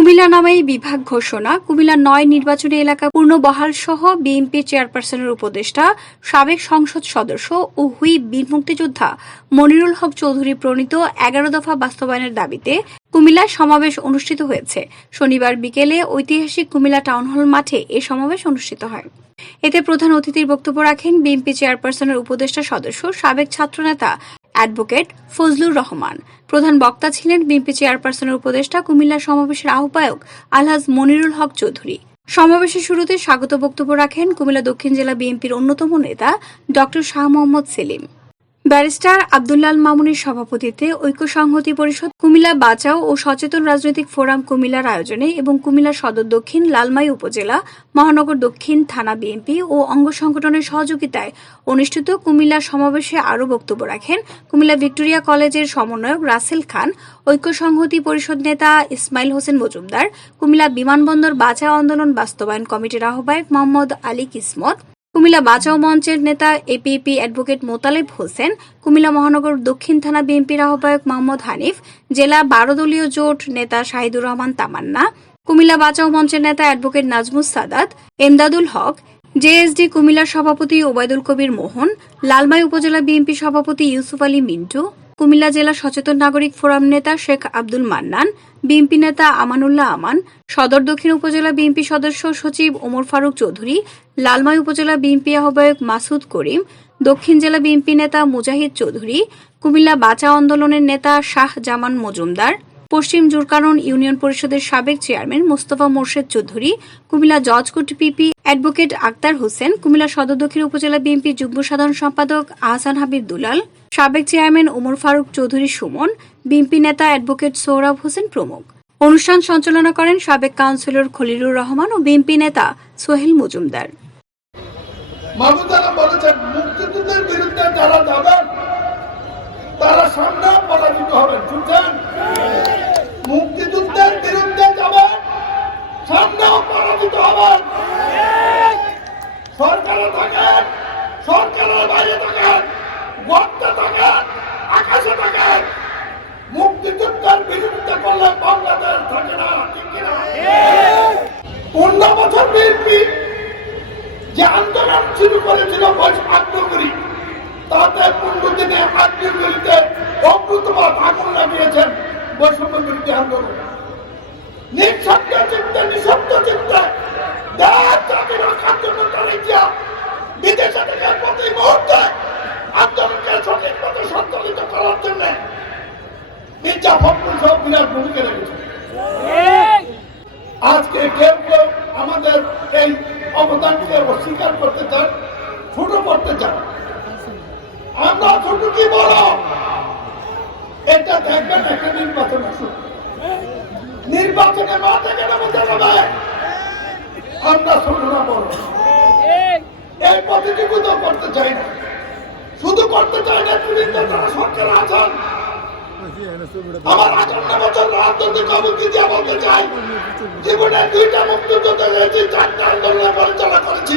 কুমিল্লা নামেই বিভাগ ঘোষণা। কুমিল্লা নয় নির্বাচনী এলাকা পূর্ণ বহাল সহ বিএনপি চেয়ারপারসনের উপদেষ্টা, সাবেক সংসদ সদস্য ও হুই বীর মুক্তিযোদ্ধা মনিরুল হক চৌধুরী প্রণীত এগারো দফা বাস্তবায়নের দাবিতে কুমিল্লায় সমাবেশ অনুষ্ঠিত হয়েছে। শনিবার বিকেলে ঐতিহাসিক কুমিল্লা টাউন হল মাঠে এ সমাবেশ অনুষ্ঠিত হয়। এতে প্রধান অতিথির বক্তব্য রাখেন বিএনপি চেয়ারপারসনের উপদেষ্টা সদস্য, সাবেক ছাত্রনেতা অ্যাডভোকেট ফজলুর রহমান। প্রধান বক্তা ছিলেন বিএনপি চেয়ারপারসনের উপদেষ্টা কুমিল্লা সমাবেশের আহ্বায়ক আলহাজ মনিরুল হক চৌধুরী। সমাবেশের শুরুতে স্বাগত বক্তব্য রাখেন কুমিল্লা দক্ষিণ জেলা বিএনপির অন্যতম নেতা ডক্টর শাহ মোহাম্মদ সেলিম। ব্যারিস্টার আব্দুল্লাল মামুনের সভাপতিত্বে ঐক্য সংহতি পরিষদ কুমিল্লা বাঁচাও ও সচেতন রাজনৈতিক ফোরাম কুমিল্লার আয়োজনে এবং কুমিল্লা সদর দক্ষিণ লালমাই উপজেলা, মহানগর দক্ষিণ থানা বিএনপি ও অঙ্গ সংগঠনের সহযোগিতায় অনুষ্ঠিত কুমিল্লা সমাবেশে আরও বক্তব্য রাখেন কুমিল্লা ভিক্টোরিয়া কলেজের সমন্বয়ক রাসেল খান ঐক্য সংহতি পরিষদ নেতা ইসমাইল হোসেন মজুমদার, কুমিল্লা বিমানবন্দর বাঁচাও আন্দোলন বাস্তবায়ন কমিটির আহ্বায়ক মোহাম্মদ আলী কিসমত কুমিল্লা বাঁচাও মঞ্চের নেতা, এপিপি অ্যাডভোকেট মোতালেব হোসেন, কুমিল্লা মহানগর দক্ষিণ থানা বিএনপির আহ্বায়ক মোহাম্মদ হানিফ, জেলা বারো দলীয় জোট নেতা শাহিদুর রহমান তামান্না, কুমিল্লা বাঁচাও মঞ্চের নেতা অ্যাডভোকেট নাজমুস সাদাত, এমদাদুল হক, জেএসডি কুমিল্লার সভাপতি ওবায়দুল কবির মোহন, লালমাই উপজেলা বিএনপি সভাপতি ইউসুফ আলী মিন্টু কুমিল্লা জেলা সচেতন নাগরিক ফোরাম নেতা শেখ আব্দুল মান্নান, বিএনপি নেতা আমানুল্লাহ আমান, সদর দক্ষিণ উপজেলা বিএনপি সদস্য সচিব ওমর ফারুক চৌধুরী, লালমাই উপজেলা বিএনপি আহ্বায়ক মাসুদ করিম, দক্ষিণ জেলা বিএনপি নেতা মুজাহিদ চৌধুরী, কুমিল্লা বাঁচা আন্দোলনের নেতা শাহ জামান মজুমদার পশ্চিম জুরকানন ইউনিয়ন পরিষদের সাবেক chairman Mostafa Morshed Chowdhury, Comilla judge court PP advocate Akhtar Hossain, Comilla সদর দক্ষিণ উপজেলা বিএনপি যুগ্ম সাধারণ সম্পাদক আহসান হাবিব দুলাল, সাবেক চেয়ারম্যান ওমর ফারুক চৌধুরী সুমন, বিএনপি নেতা অ্যাডভোকেট সোহরাব হোসেন প্রমুখ। অনুষ্ঠান সঞ্চালনা করেন সাবেক কাউন্সিলর খলিলুর রহমান ও বিএনপি নেতা সোহেল মজুমদার। মাহমুদারা বলেছেন মুক্তিযুদ্ধের বিরুদ্ধে যারা যাবেন তারা সামনে পরাজিত হবেন, শুনছেন? মুক্তিযুদ্ধের বিরুদ্ধে যাবেন, সামনেও পরাজিত হবেন। সরকারে থাকেন, সরকারের বাইরে থাকেন, গর্তে থাকেন, আকাশে থাকেন। মুক্তিযুদ্ধের বিরুদ্ধে করলে বাংলাদেশ থাকে না, ঠিক পনেরো বছর বিএনপি যে আন্দোলন শুরু করেছিল আগ্রহী তাতে পনেরো দিনে আগ্রহীতে অভূতপূর্ব আগুন লাগিয়েছেন বৈষম্য বিরোধী আন্দোলন। নিঃশব্দ চিন্তা নিঃশব্দ চিন্তা দেশ জাতি রক্ষার জন্য তারিখিয়া বিদেশে থেকে প্রতি মুহূর্তে আন্দোলনকে সঠিক মতো সঞ্চালিত করার জন্য মির্জা ফখরুল সহ বিরাট ভূমিকা রেখেছে আজকে কেউ কেউ আমাদের এই অবদানকে অস্বীকার করতে চান, ছোট করতে চান। আমরা কি বড় এটা দেখবেন একটা নির্বাচন আসুক। নির্বাচনে মাঠে গেলে বোঝা যাবে আমরা ছোট না বড় এই প্রতিযোগিতা করতে চাই না। শুধু করতে চাই না তিনি তো যারা সরকার আছেন। আমার আটান্ন বছর রাজনৈতিক অবধি দিয়ে বলতে চাই, জীবনে দুইটা মুক্তিযুদ্ধ চারটা আন্দোলন পরিচালনা করেছি।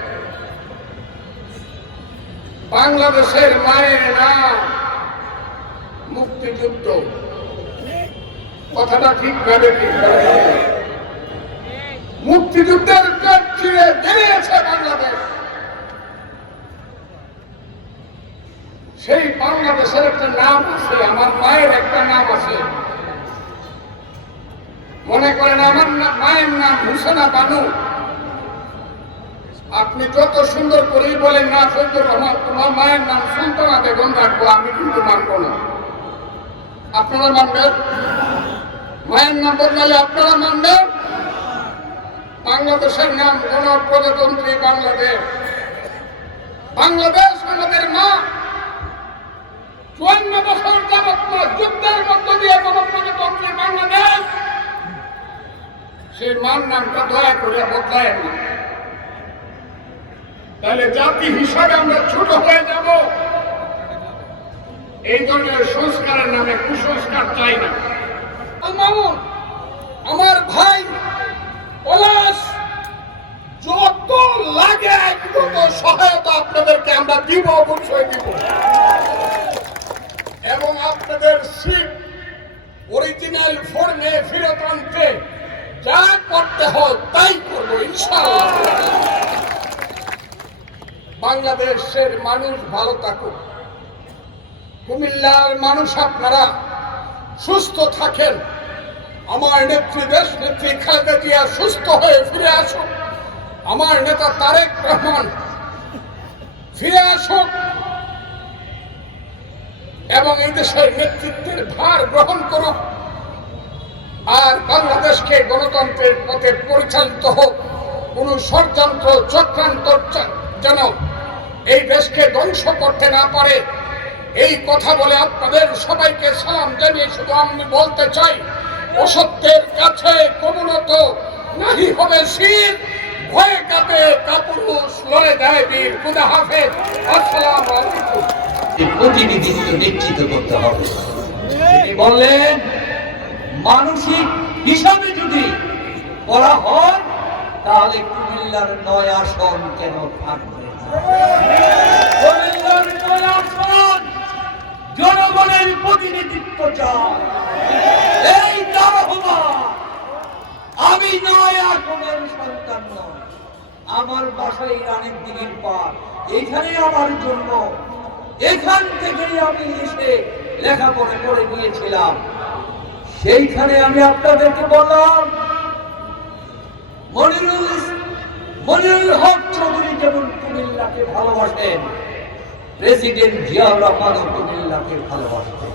বাংলাদেশের মায়ের নাম মুক্তিযুদ্ধ। কথাটা ঠিক ভাবে মুক্তিযুদ্ধের পেট বাংলাদেশ। সেই বাংলাদেশের একটা নাম আছে, আমার মায়ের একটা নাম আছে। মনে করেন আমার মায়ের নাম হুসেনা বানু। আপনি যত সুন্দর করেই বলেন না ফজলুর রহমান, তোমার মায়ের নাম সুলতানা বেগম রাখব, আমি কিন্তু মানবো না। আপনারা মানবেন? মায়ের নাম বদলালে আপনারা মানবেন? বাংলাদেশের নাম গণপ্রজাতন্ত্রী বাংলাদেশ। বাংলাদেশ আমাদের মা। চুয়ান্ন বছর যাবত যুদ্ধের মধ্য দিয়ে গণপ্রজাতন্ত্রী বাংলাদেশ। সেই মান নামটা দয়া করে বদলায় না। তাহলে জাতি হিসাবে আমরা ছোট হয়ে যাব। এই ধরনের সংস্কারের নামে কুসংস্কার চাই না। মামুন, আমার ভাই পলাশ যত লাগে যত সহায়তা আপনাদেরকে আমরা দিব, অবশ্যই দিব। এবং আপনাদের সিট অরিজিনাল ফর্মে ফেরত আনতে যা করতে হয় তাই করব, ইনশাআল্লাহ। বাংলাদেশের মানুষ ভালো থাকুক। কুমিল্লার মানুষ আপনারা সুস্থ থাকেন। আমার নেত্রী, দেশ নেত্রী খালেদা জিয়া সুস্থ হয়ে ফিরে আসুক। আমার নেতা তারেক রহমান ফিরে আসুক। এবং এই দেশের নেতৃত্বের ভার গ্রহণ করুক। আর বাংলাদেশকে গণতন্ত্রের পথে পরিচালিত হোক। কোন ষড়যন্ত্র, চক্রান্ত, যেন এই দেশকে ধ্বংস করতে না পারে। এই কথা বলে আপনাদের সবাইকে সালাম জানিয়ে শুধু আমি বলতে চাই অসত্যের কাছে কমনত নাহি হবে শির। ভয়ে কাঁপে কাপুরুষ লড়ে দেয় বীর। খুদা হাফেজ আসসালামু আলাইকুম। প্রতিনিধিত্ব নিশ্চিত করতে হবে। তিনি বললেন মানসিক হিসাবে যদি করা হয় তাহলে কুমিল্লার নয় আসন কেন থাকবে জনগণের প্রতিনিধিত্ব চায় এই আমি সন্তান আমার বাসায় রানের দিঘির পার এখানে আমার জন্য এখান থেকেই আমি এসে লেখাপড়া করে নিয়েছিলাম সেইখানে আমি আপনাদেরকে বললাম, মনিরুল মনিরুল হক চৌধুরী যেমন কুমিল্লাকে ভালোবাসেন প্রেসিডেন্ট জিয়াউর রহমানও কুমিল্লাকে ভালোবাসতেন।